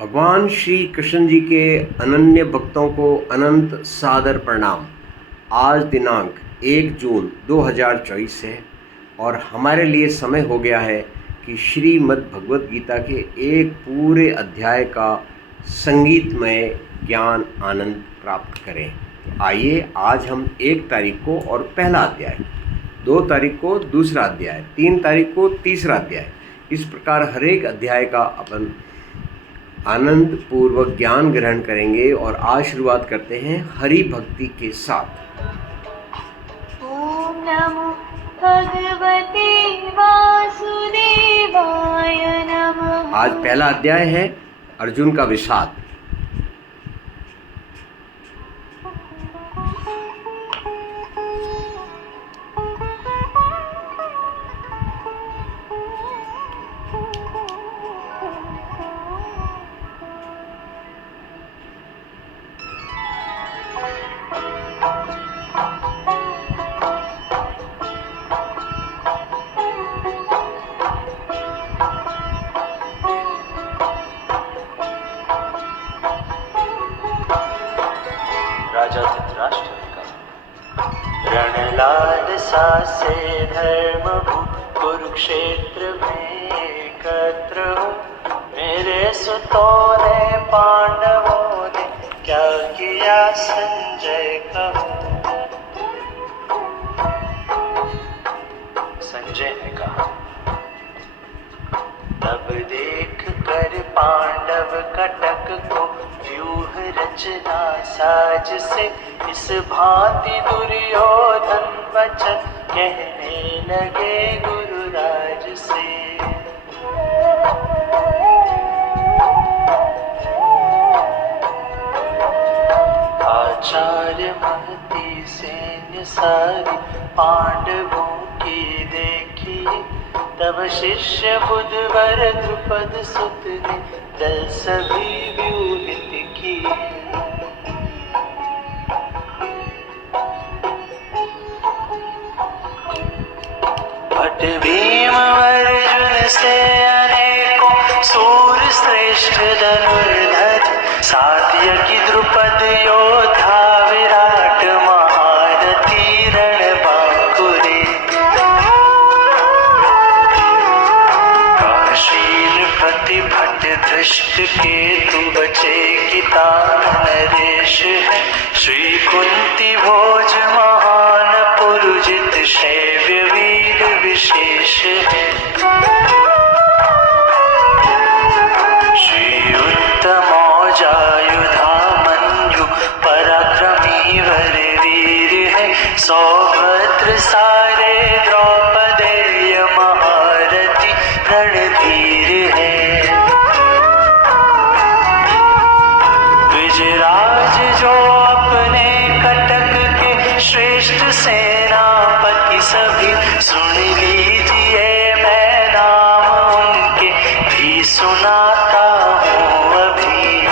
भगवान श्री कृष्ण जी के अनन्य भक्तों को अनंत सादर प्रणाम। आज दिनांक 1 जून 2024 है और हमारे लिए समय हो गया है कि श्रीमद् भगवद गीता के एक पूरे अध्याय का संगीतमय ज्ञान आनंद प्राप्त करें। आइए आज हम 1 तारीख को और पहला अध्याय, 2 तारीख को दूसरा अध्याय, 3 तारीख को तीसरा अध्याय, इस प्रकार हर एक अध्याय का अपन आनंद पूर्वक ज्ञान ग्रहण करेंगे। और आज शुरुआत करते हैं हरि भक्ति के साथ। ओम नमो भगवते वासुदेवाय नमः। आज पहला अध्याय है अर्जुन का विषाद। राजा धृतराष्ट्र का रणलालसा से धर्म कुरुक्षेत्र में एकत्र हो। मेरे सुतों ने पांडवों ने क्या किया संजय कहो। संजय ने कहा, तब देख कर पांडव कटक को व्यूह रचना साज से इस भांति दुर्योधन वचन कहने लगे गुरुराज से। आचार्य महती सैन्य सारी पांडवों की देखी, तब शिष्य बुधवर द्रुपद सुत ने दल सभी व्यूहित की। भट भीम अर्जुन से अनेकों सूर श्रेष्ठ धनुर्धर, सात्यकी द्रुपद योद्धा विराट महारथी रणबांकुरे। काशीन पति भट धृष्ट केतु बचे कितान नरेश है। श्री कुंती भोज महान पुरुजित शैव्य वीर विशेष है। श्री उत्तम औजायुधा मंजू पराक्रमी वर वीर है। सौभद्र सारे द्रौपदेय महारथी रणधीर है। विजयराज जो अपने कटक के श्रेष्ठ सेनापति सभी, सुन लीजिए मैं नाम उनके भी सुनाता हूँ अभी।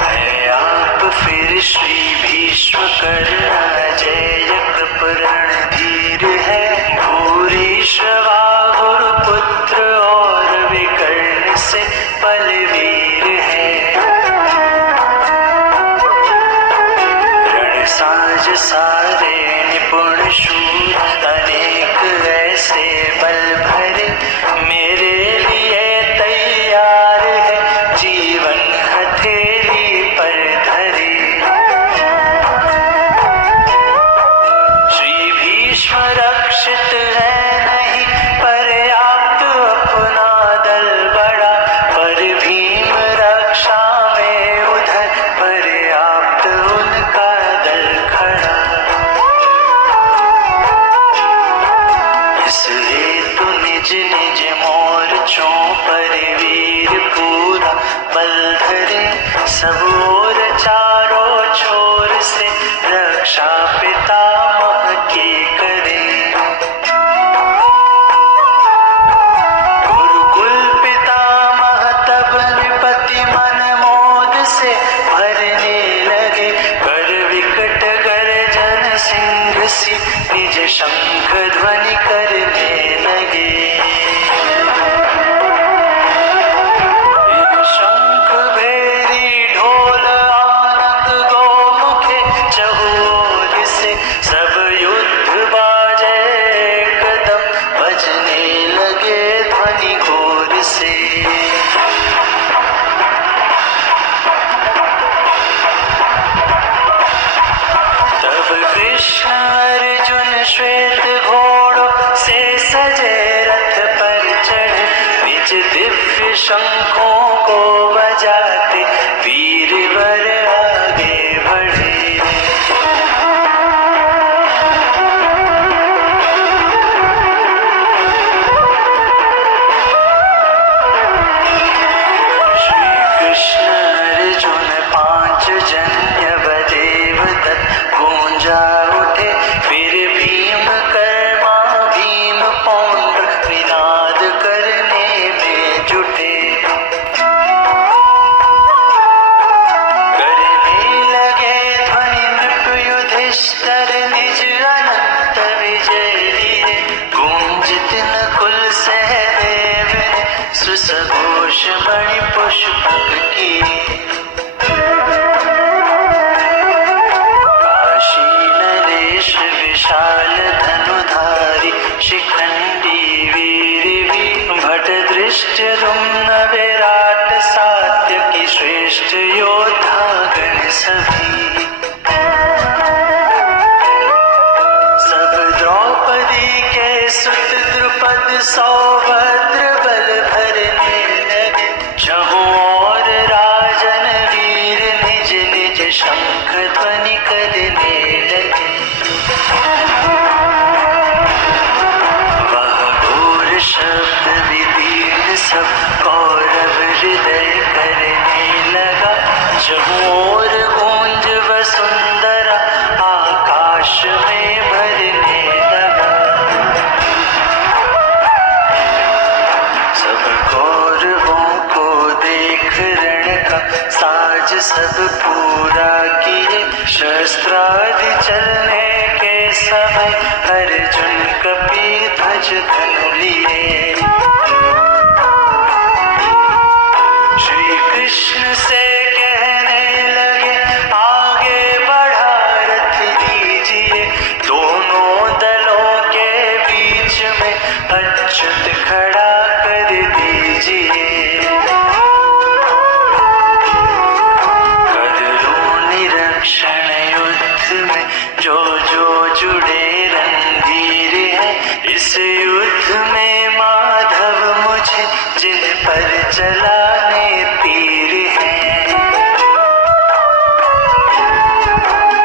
है आप फिर श्री भीष्म कर्ण जय कृप रणधीर है। भूरी श्रवा गुरुपुत्र और विकर्ण से बलवीर है। रण साज सारे निपुण शूर, अनेक ऐसे बल भरे, मेरे लिए तैयार है जीवन हथेली पर धरे। श्री भीष्म रक्षित है नहीं पर्याप्त अपना दल बड़ा, पर भीम रक्षा में उधर पर्याप्त उनका दल खड़ा। इस हेतु निज निज मोर्चों पर वीर पूरा बल धरे, सब ओर चारों छोर से रक्षा पितामह की करे। गुरुकुल पितामह तब नृपति मन मोद से भरने लगे, कर विकट गर्जन सिंह सी निज शंख ध्वनि करने लगे। सजे रथ पर चढ़े निज दिव्य शंखों को बजाते वीरवर आगे बढ़े। श्री कृष्ण अर्जुन पांच जन्य बदेव तत् गूंजा उठे, फिर भीम कर्मा भीम पौंड्र विनाद करने में जुटे। करने लगे ध्वनि नृप युधिष्ठिर निज अनंत विजय लिए, गूंजित नकुल सहदेव ने सुसघोष मणि पुष्पक किए। काशी नरेश विशाल धनुधारी शिखंडी वीर भट दृष्ट दुम्न विराट सात्यकी श्रेष्ठ योद्धा गण सभी। सब द्रौपदी के सुत द्रुपद सौभद्र बल भरने लगे, जहाँ और राजन वीर निज निज शंख ध्वनि करने लगे। वह घोर शब्द विदीर्ण सब कौरव हृदय करने लगा, जहाँ और गूंज वसुंधरा आकाश में भरने लगा। सब कौरवों को देख रण का साज सब पूरा किए, शस्त्रादि चलने के समय अर्जुन कपि ध्वज धनु लिए। श्री कृष्ण से कहने लगे आगे बढ़ा रथ दीजिए, दोनों दलों के बीच में अच्युत खड़ा कर दीजिए। करो निरीक्षण युद्ध में जो जो जुड़े रणधीर है, इस युद्ध में माधव मुझे जिन पर चलाने तीर हैं।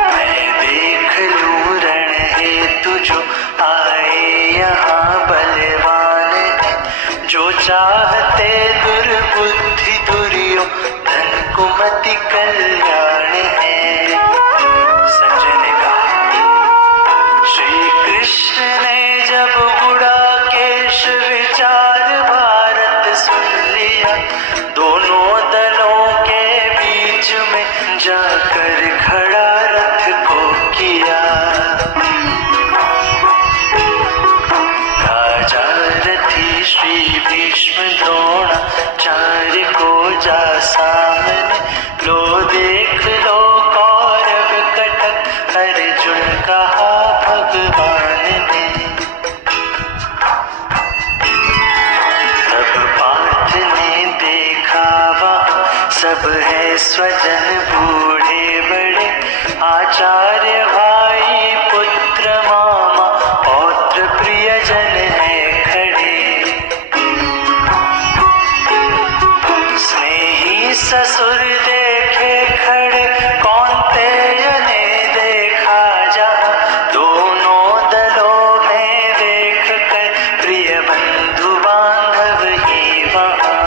मैं देख लूं रण हेतु जो आए यहाँ बलवान है, जो चाहते दुर्बुद्धि दुर्योधन कुमति कल्याण है। संजय ने कहा, श्री कृष्ण ने जब गुड़ाकेश विचार भारत सुन लिया, दोनों दलों के बीच में जाकर खड़ा रथ को किया। राजा रथी श्री भीष्म द्रोणाचार्य को जा सामने, लो देख लो कौरव कटक अर्जुन कहा भगवान ने। तब पार्थ ने देखा वहाँ सब है स्वजन बूढ़े बड़े, आचार्य भाई पुत्र मामा पौत्र प्रियजन है खड़े। स्नेही ससुर देखे खड़े, कौन्तेय ने देखा जहाँ, दोनों दलों में देख कर प्रिय बंधु बांधव ही वहाँ।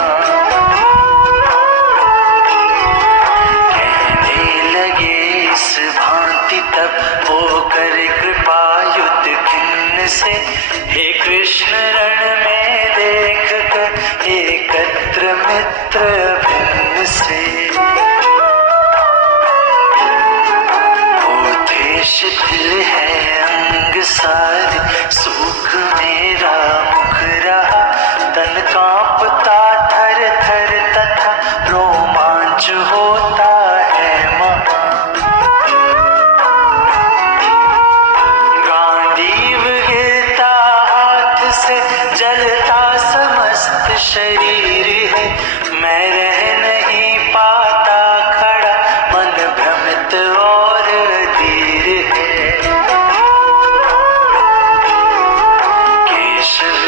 कहने लगे इस भांति तब होकर कृपा युद्ध खिन्न से, हे कृष्ण रण में देख कर एकत्र मित्र भिन्न से। होते शिथिल है अंग सारे, सुख मेरा मुख रहा, तन कांपता थर थर तथा रोमांच होता है महा। गांडीव गिरता हाथ से, जलता समस्त शरीर है, मैं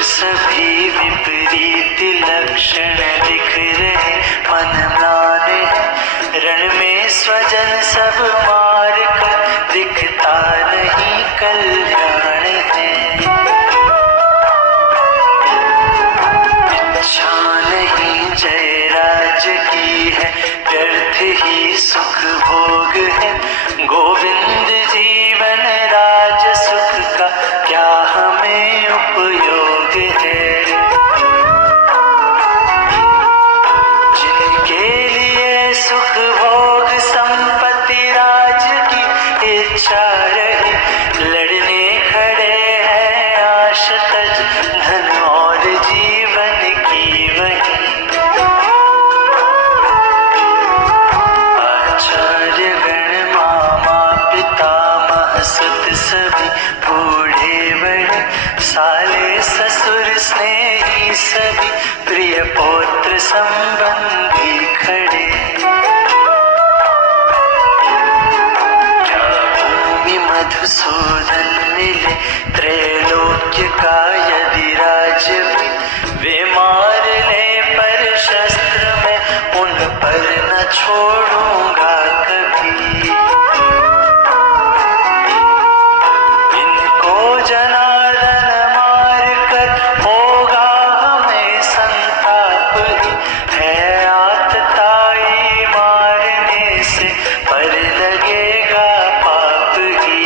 सभी विपरीत लक्षण दिख रहे, मन म्लान है। रण में स्वजन सब मार कर, दिखता नहीं कल्याण है। इच्छा नहीं जयराज की है, व्यर्थ ही सुख भोग है। गोविंद जीवन राज सुख का क्या हमें उपयोग है। जिनके लिए सुख भोग संपत्ति राज की इच्छा रही, लड़ने खड़े हैं आश तज, धन और जीवन की वही। आचार्य गण मामा पितामह सुत सभी बूढ़े बड़े, साले ससुर स्नेही सभी, प्रिय पौत्र संबंधी खड़े। क्या भूमि मधुसूदन मिले, त्रैलोक्य का यदि राज्य भी, वे मार ले पर शस्त्र में, उन पर न छोड़ूंगा कभी। इनको जनार्दन मार कर होगा हमें संताप ही, है आतताई मारने से, पर लगेगा पाप ही।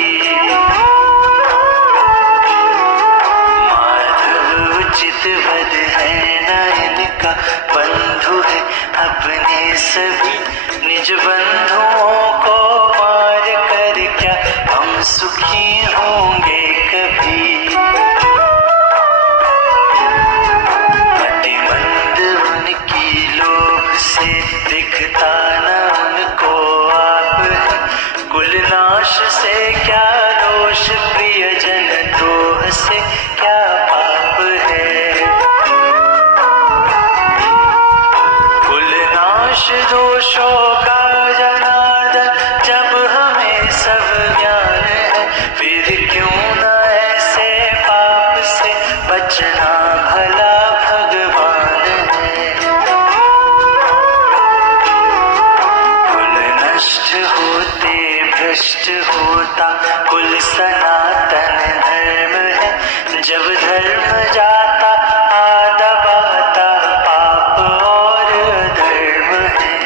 माधव उचित वध है न इनका, बंधु है अपने सभी, निज बंधुओं को मार कर क्या हम सुखी होंगे कभी। मतिमंद उनकी लोभ से, दिखता न उनको आप है। कुलनाश से क्या दोष, प्रियजन द्रोह से क्या पाप है। कुलनाश दोषों का जनार्दन, जब हमें सब ज्ञान है, फिर क्यों न ऐसे पाप से बचना भला भगवान है। कुल नष्ट होते भ्रष्ट होता, कुल सनातन धर्म है। जब धर्म जाता आधा बाता, पाप और धर्म है।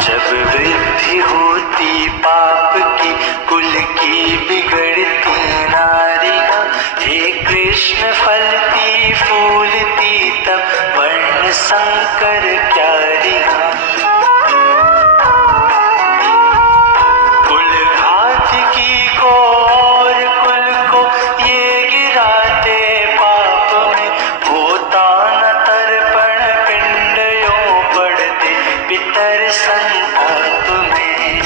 जब वृद्धि होती पाप की, कुल की बिगड़ती नारियां, हे कृष्ण फलती फूलती तब वर्ण संकर क्या रिहा। कुल घात की को और कुल को ये गिराते पाप में, होता न तर्पण पिंड यों बढ़ते पितर संताप में।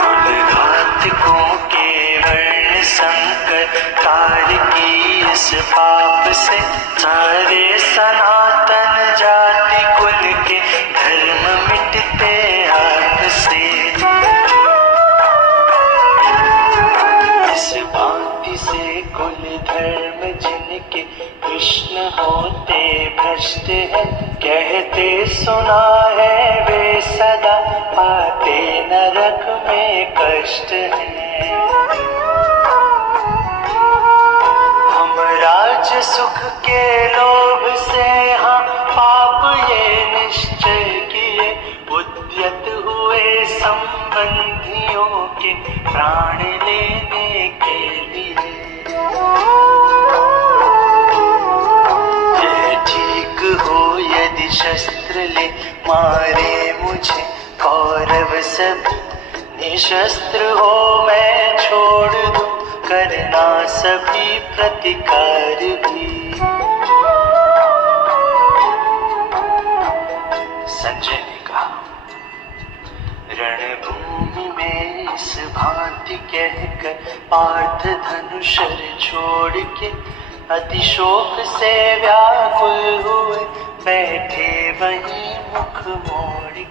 कुल घातकों के वर्ण संकर कार्य की इस पाप से, सारे सनातन जाति कुल के धर्म मिटते आप से। इस भांति से कुल धर्म जिनके, कृष्ण होते भ्रष्ट है। कहते सुना है वे सदा, पाते नरक में कष्ट है। हम राज सुख के लोभ से, हाँ पाप ये निश्चय किए, उद्यत हुए संबंधियों के प्राण लेने के लिए। यह ठीक हो यदि शस्त्र ले, मारे मुझे कौरव सभी, निशस्त्र हो मैं छोड़ दूं, करना सभी प्रतिकार भी। संजय ने कहा, रणभूमि में इस भांति कहकर, पार्थ धनुषर छोड़ के, अतिशोक से व्याकुल हुए, बैठे वहीं मुख मोड़ के।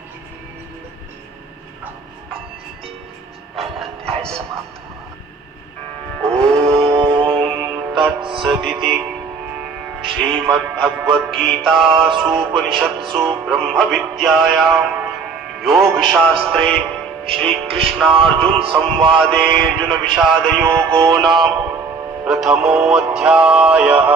अध्याय समाप्त हुआ। ओम तत्सदिति श्रीमद्भगवद्गीतासूपनिषत्सु ब्रह्मविद्यायां योगशास्त्रे श्रीकृष्णार्जुन संवादे अर्जुन विषादयोगो नाम प्रथमोऽध्यायः।